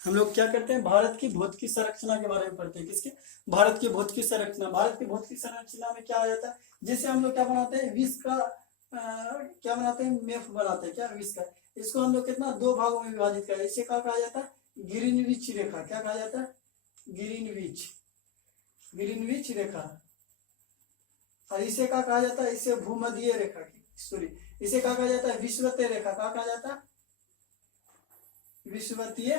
हम लोग क्या करते हैं, भारत की भौतिक संरचना के बारे में पढ़ते हैं। किसके? भारत की भौतिक संरचना। भारत की भौतिक संरचना में क्या आ जाता है, जैसे हम लोग क्या बनाते हैं, विश्व का क्या बनाते हैं, मैप बनाते हैं क्या, विश्व का। इसको हम लोग कितना, दो भागों में विभाजित करें। इसे क्या कहा जाता है, ग्रीनविच रेखा। क्या कहा जाता है, ग्रीनविच, ग्रीनविच रेखा। और इसे क्या कहा जाता है, इसे भूमध्य रेखा की, सॉरी, इसे क्या कहा जाता है, विषुवतीय रेखा। क्या कहा जाता है, विषुवतीय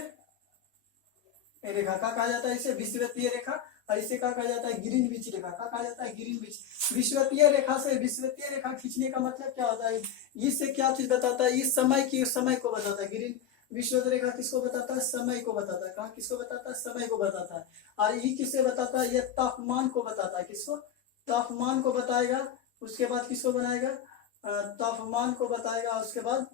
रेखा। क्या कहा जाता है इसे, विषुवतीय रेखा। और इसे क्या कहा जाता है, ग्रीनविच रेखा। क्या कहा जाता है, ग्रीनविच। विषुवतीय रेखा से विषुवतीय रेखा खींचने का मतलब क्या होता है, इससे क्या चीज बताता है, इस समय की, समय को बताता है। ग्रीन विषुवतीय रेखा किसको बताता है, समय को बताता है। कहा किसको बताता है, समय को बताता है। और ये किससे बताता है, ये तापमान को बताता है। किसको, तापमान को बताएगा। उसके बाद किसको बनाएगा, तापमान को बताएगा। उसके बाद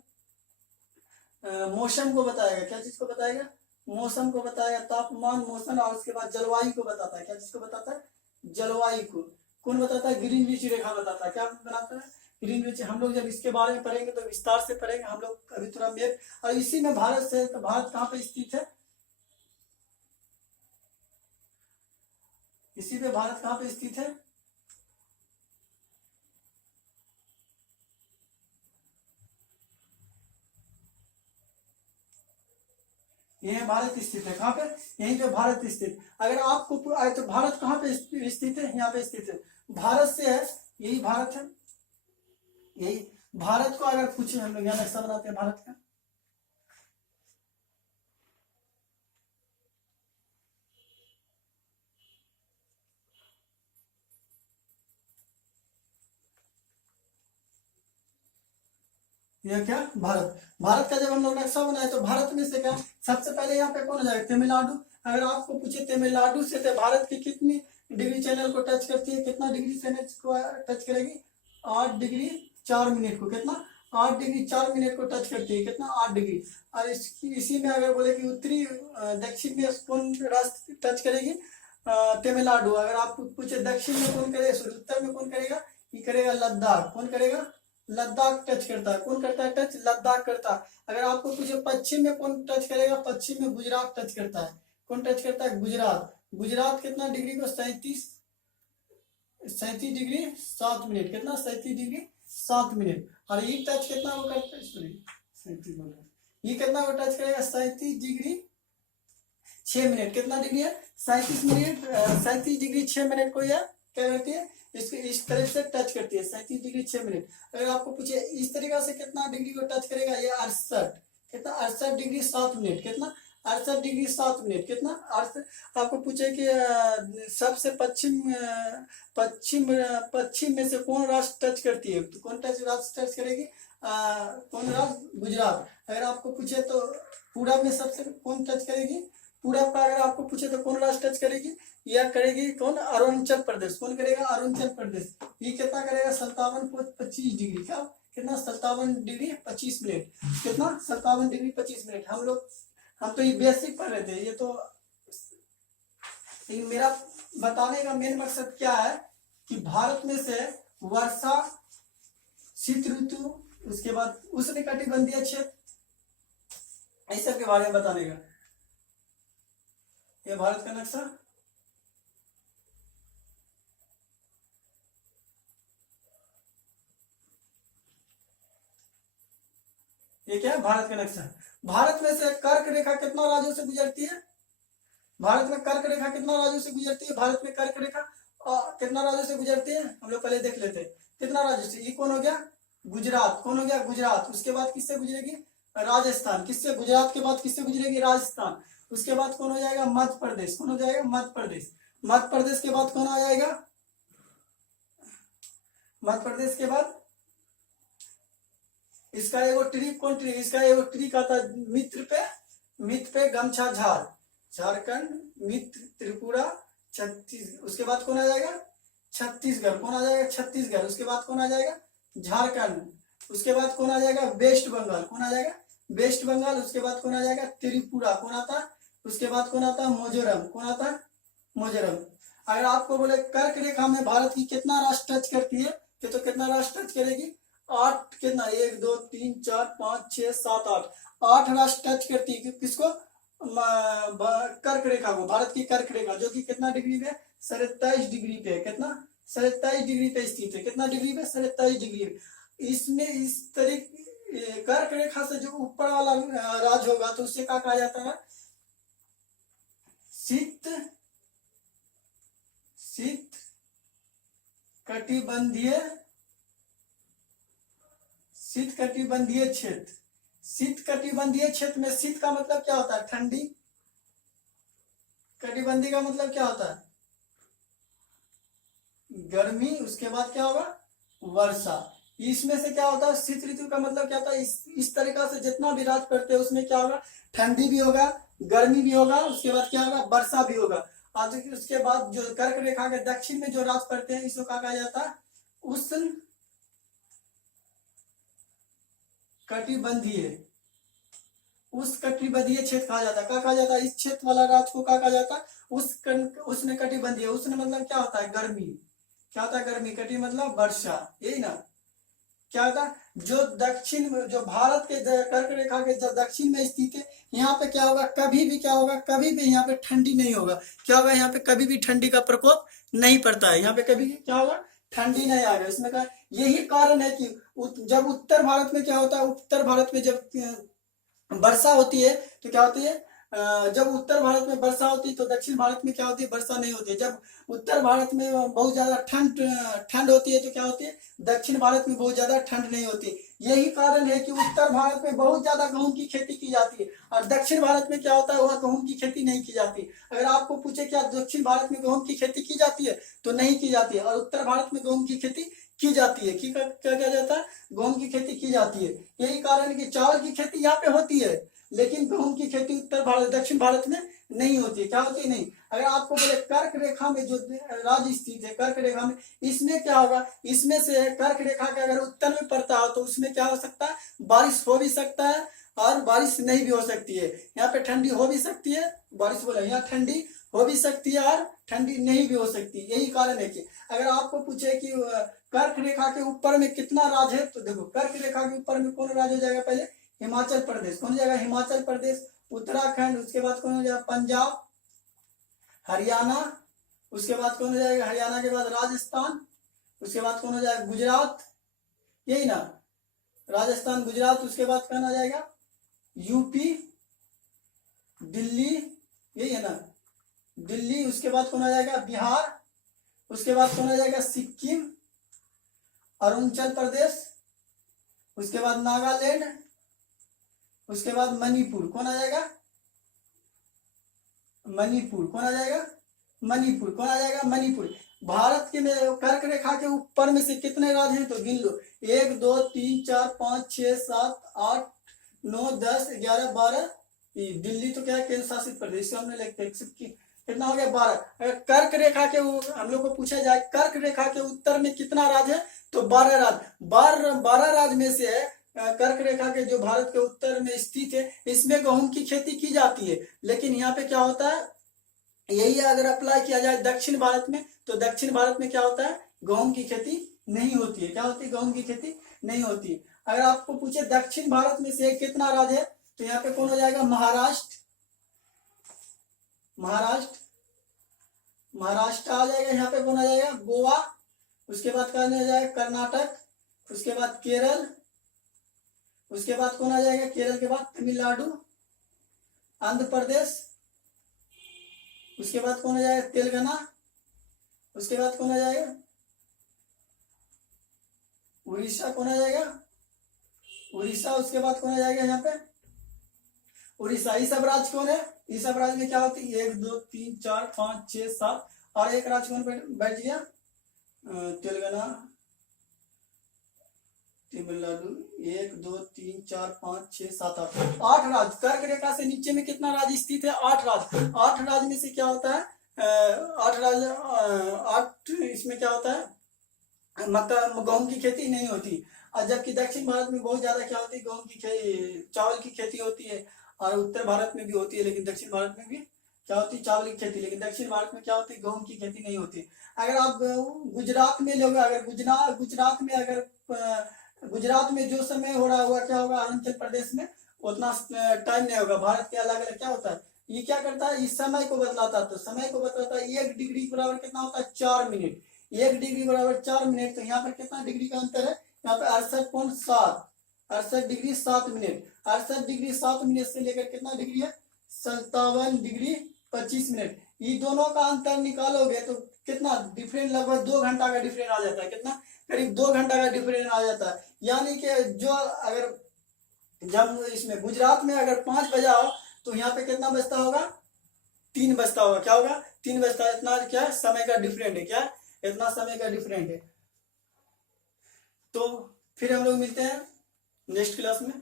मौसम को बताएगा। क्या चीज को बताएगा, मौसम को बताएगा, तापमान, मौसम। और उसके बाद जलवायु को बताता है। क्या चीज को बताता है, जलवायु को। कौन बताता है, ग्रीनविच रेखा बताता है। क्या बनाता है, ग्रीनविच। हम लोग जब इसके बारे में पढ़ेंगे तो विस्तार से पढ़ेंगे हम लोग। अभी थोड़ा मैप, और इसी में भारत से, तो भारत कहाँ पे स्थित है, इसी पे भारत कहाँ पे स्थित है, यही भारत स्थित है। कहाँ पे, यहीं पे भारत स्थित। अगर आपको तो भारत कहाँ पे स्थित है, यहाँ पे स्थित है। भारत से है, यही भारत है, यही भारत को अगर पूछे, हम लोग यहाँ नक्शा बनाते हैं भारत का। यह क्या, भारत। भारत का जब हम लोग नक्शा बनाए तो भारत में से क्या, सबसे पहले यहाँ पे कौन जाएगा, तमिलनाडु। अगर आपको पूछे तमिलनाडु से तो भारत की कितनी डिग्री चैनल को टच करती है, कितना डिग्री चैनल को टच करेगी, 8 डिग्री 4 मिनट को। कितना, 8 डिग्री 4 मिनट को टच करती है। कितना, 8 डिग्री। और इसी में अगर बोले कि उत्तरी दक्षिण में कौन राष्ट्र टच करेगी, तमिलनाडु। अगर आप पूछे दक्षिण में कौन करेगा, उत्तर में कौन करेगा, ये करेगा लद्दाख। कौन करेगा, लद्दाख टच करता है। कौन करता है टच, लद्दाख करता है। अगर आपको पूछे पश्चिम में कौन टच करेगा, पश्चिम में गुजरात टच करता है। कौन टच करता है, गुजरात। गुजरात कितना डिग्री को, 37 डिग्री 7 मिनट। कितना, 37 डिग्री 7 मिनट। और ये टच कितना वो करता है, सॉरी 37 बोल रहा है, ये कितना वो टच करेगा, 37 डिग्री 6 मिनट। कितना डिग्री है, 37 मिनट, 37 डिग्री 6 मिनट को यह क्या करती है, इसको इस तरह से टच करती है, 37 डिग्री 6 मिनट। अगर आपको पूछे इस तरीका से कितना डिग्री को टच करेगा, ये 68, कितना, 68 डिग्री 7 मिनट। कितना, 68 डिग्री 7 मिनट। कितना, 68। आपको पूछे कि सबसे पश्चिम पश्चिम में से कौन राष्ट्र टच करती है, तो कौन राष्ट्र टच करेगी, कौन राष्ट्र, गुजरात। अगर आपको पूछे तो पूरब में सबसे कौन टच करेगी, पूरब का अगर आपको पूछे तो कौन राष्ट्र टच करेगी, यह करेगी कौन, अरुणाचल प्रदेश। कौन करेगा, अरुणाचल प्रदेश। ये कितना करेगा, 57.25 डिग्री। क्या, कितना, 57 डिग्री 25 मिनट। कितना, 57 डिग्री 25 मिनट। हम तो ये बेसिक पढ़ रहे थे, ये तो मेरा बताने का मेन मकसद क्या है कि भारत में से वर्षा, शीत ऋतु, उसके बाद उष्णकटिबंधीय क्षेत्र, इस सब के बारे में बताने का ये भारत का नक्शा। ये क्या है, भारत का नक्शा। भारत में से कर्क रेखा कितना राज्यों से गुजरती है, भारत में कर्क रेखा कितना राज्यों से गुजरती है, भारत में कर्क रेखा कितना राज्यों से गुजरती है, हम लोग पहले देख लेते हैं कितना राज्यों से। ये कौन हो गया, गुजरात। कौन हो गया, गुजरात। उसके बाद किससे गुजरेगी, राजस्थान। किससे, गुजरात के बाद किससे गुजरेगी, राजस्थान। उसके बाद कौन हो जाएगा, मध्य प्रदेश। कौन हो जाएगा, मध्य प्रदेश। मध्य प्रदेश के बाद कौन आ जाएगा, मध्य प्रदेश के बाद इसका एगो ट्रिक, कौन ट्रिक, इसका एगो ट्रिक आता है, मित्र पे गमछा झाड़, झारखंड, मित्र, त्रिपुरा, छत्तीस। उसके बाद कौन आ जाएगा, छत्तीसगढ़। कौन आ जाएगा, छत्तीसगढ़। उसके बाद कौन आ जाएगा, झारखंड। उसके बाद कौन आ जाएगा, वेस्ट बंगाल। कौन आ जाएगा, वेस्ट बंगाल। उसके बाद कौन आ जाएगा, त्रिपुरा। कौन आता है, उसके बाद कौन आता है, मिजोरम। कौन आता है, मिजोरम। अगर आपको बोले कर्क रेखा में भारत की कितना राष्ट्र टच करती है, तो कितना राष्ट्र टच करेगी, 8। कितना, 1 2 3 4 5 6 7 8, 8 राष्ट्र टच करती है किसको, कर्क रेखा को, भारत की कर्क रेखा जो कि कितना डिग्री पे, 27 डिग्री पे, कितना 27 डिग्री पे स्थित है, कितना डिग्री पे, 27 डिग्री पे। इसमें इस तरीके कर्क रेखा से जो ऊपर वाला राज होगा तो उसे क्या कहा जाता है, शीत कटिबंधीय, शीत कटिबंधीय क्षेत्र। शीत कटिबंधीय क्षेत्र में शीत का मतलब क्या होता है, ठंडी, कटिबंधी का मतलब क्या होता है, गर्मी, उसके बाद क्या होगा, वर्षा। इसमें से क्या होता है, शीत ऋतु का मतलब क्या होता है, इस तरीका से जितना भी राज करते हैं उसमें क्या होगा, ठंडी भी होगा, गर्मी भी होगा, उसके बाद क्या होगा, वर्षा भी होगा। और उसके बाद जो कर्क रेखा के दक्षिण में जो राज करते हैं इसको क्या कहा जाता है, उष्ण कटिबंधीय, उस कटिबंधीय क्षेत्र कहा जाता है। क्या कहा जाता है, इस क्षेत्र वाला राज को क्या कहा जाता है, उष्ण कटिबंधीय। उष्ण मतलब क्या होता है, गर्मी, क्या होता है, गर्मी, कटि मतलब वर्षा, यही ना। क्या होता है, जो दक्षिण, जो भारत के कर्क रेखा के जो दक्षिण में स्थित है, यहाँ पे क्या होगा, कभी भी क्या होगा, कभी भी यहाँ पे ठंडी नहीं होगा। क्या होगा, यहाँ पे कभी भी ठंडी का प्रकोप नहीं पड़ता है, यहाँ पे कभी क्या होगा, ठंडी नहीं आ रही। इसमें का यही कारण है कि जब उत्तर भारत में क्या होता है, उत्तर भारत में जब वर्षा होती है तो क्या होती है, जब उत्तर भारत में वर्षा होती है तो दक्षिण भारत में क्या होती है, वर्षा नहीं होती है। जब उत्तर भारत में बहुत ज्यादा ठंड होती है तो क्या होती है, दक्षिण भारत में बहुत ज्यादा ठंड नहीं होती। यही कारण है कि उत्तर भारत में बहुत ज्यादा गेहूं की खेती की जाती है और दक्षिण भारत में क्या होता है, वहाँ गेहूं की खेती नहीं की जाती। अगर आपको पूछे क्या दक्षिण भारत में गेहूं की खेती की जाती है तो नहीं की जाती है, और उत्तर भारत में गेहूं की खेती की जाती है। क्या क्या जाता है, गेहूं की खेती की जाती है। यही कारण है कि चावल की खेती यहाँ पे होती है लेकिन गेहूं की खेती उत्तर भारत, दक्षिण भारत में नहीं होती है। क्या होती है, नहीं। अगर आपको बोले कर्क रेखा में जो राज्य स्थित है, कर्क रेखा में, इसमें क्या होगा, इसमें से कर्क रेखा के अगर उत्तर में पड़ता हो तो उसमें क्या हो सकता है, बारिश हो भी सकता है और बारिश नहीं भी हो सकती है। यहाँ पे ठंडी हो भी सकती है, बारिश बोला, यहाँ ठंडी हो भी सकती है और ठंडी नहीं भी हो सकती। यही कारण है कि अगर आपको पूछे कि कर्क रेखा के ऊपर में कितना राज है तो देखो, कर्क रेखा के ऊपर में कौन राज हो जाएगा, पहले हिमाचल प्रदेश, कौन हो जाएगा, हिमाचल प्रदेश, उत्तराखंड, उसके बाद कौन हो जाएगा, पंजाब, हरियाणा, उसके बाद कौन हो जाएगा, हरियाणा के बाद राजस्थान, उसके बाद कौन हो जाएगा, गुजरात, यही ना, राजस्थान, गुजरात, उसके बाद कौन आ जाएगा, यूपी, दिल्ली, यही है ना, दिल्ली, उसके बाद कौन आ जाएगा, बिहार, उसके बाद कौन आ जाएगा, सिक्किम, अरुणाचल प्रदेश, उसके बाद नागालैंड, उसके बाद मणिपुर, कौन आ जाएगा, मणिपुर, कौन आ जाएगा, मणिपुर, कौन आ जाएगा, मणिपुर। भारत के में कर्क रेखा के ऊपर में से कितने राज्य हैं तो गिन लो, 1 2 3 4 5 6 7 8 9 10 11 12। दिल्ली तो क्या है, केंद्र शासित प्रदेश, हमने लिखते हैं कितना हो गया, 12। अगर कर्क रेखा के हम लोग को पूछा जाए कर्क रेखा के उत्तर में कितना राज्य है तो 12 राज्य, 12 राज्य में से है कर्क रेखा के जो भारत के उत्तर में स्थित है, इसमें गेहूं की खेती की जाती है। लेकिन यहाँ पे क्या होता है, यही अगर अप्लाई किया जाए दक्षिण भारत में तो दक्षिण भारत में क्या होता है, गेहूं की खेती नहीं होती है। क्या होती है, गेहूं की खेती नहीं होती। अगर आपको पूछे दक्षिण भारत में से कितना राज्य है तो यहाँ पे कौन हो जाएगा, महाराष्ट्र, महाराष्ट्र, महाराष्ट्र आ जाएगा। यहाँ पे कौन आ जाएगा, गोवा, उसके बाद कौन आ जाएगा, कर्नाटक, उसके बाद केरल, उसके बाद कौन आ जाएगा, केरल के बाद तमिलनाडु, आंध्र प्रदेश, उसके बाद कौन आ जाएगा, तेलंगाना, उसके बाद कौन आ जाएगा, उड़ीसा, कौन आ जाएगा, उड़ीसा, उसके बाद कौन आ जाएगा, यहाँ पे उड़ीसा। ये सब राज्य कौन है, ये सब राज्य में क्या होती है, 1 2 3 4 5 6 7 और एक राज्य कौन बैठ गया, तेलंगाना, तमिलनाडु, 1 2 3 4 5 6 7 8 राज्य। कर्क रेखा से नीचे में कितना राज्य स्थित है, 8 राज्य। 8 राज्य में से क्या होता है, 8 राज्य, 8 इसमें क्या होता है, मक्का, गेहूं की खेती नहीं होती। और जबकि दक्षिण भारत में बहुत ज्यादा क्या होती है, गेहूं की खेती, चावल की खेती होती है। और उत्तर भारत में भी होती है लेकिन दक्षिण भारत में भी क्या होती है, चावल की खेती। लेकिन दक्षिण भारत में क्या होती है, गेहूं की खेती नहीं होती। अगर आप गुजरात में लोगे, अगर गुजरात में अगर गुजरात में जो समय हो रहा होगा क्या होगा, अरुणाचल प्रदेश में उतना टाइम नहीं होगा। भारत के अलग अलग क्या होता है, ये क्या करता है, इस समय को बदलाता है। तो समय को बदलाता है, 1 डिग्री बराबर कितना होता है, 4 मिनट। 1 डिग्री बराबर 4 मिनट। तो यहाँ पर कितना डिग्री का अंतर है, यहाँ पे 68.7, 68 डिग्री 7 मिनट। 68 डिग्री 7 मिनट से लेकर कितना डिग्री है, 57 डिग्री 25 मिनट। ये दोनों का अंतर निकालोगे तो कितना डिफरेंट, लगभग 2 घंटा का डिफरेंट आ जाता है। कितना, करीब 2 घंटा का डिफरेंट आ जाता है। यानी कि जो अगर जब इसमें गुजरात में अगर 5 बजा हो तो यहाँ पे कितना बजता होगा, 3 बजता होगा। क्या होगा, 3 बजता है। इतना क्या है, समय का डिफरेंट है। क्या, इतना समय का डिफरेंट है। तो फिर हम लोग मिलते हैं नेक्स्ट क्लास में।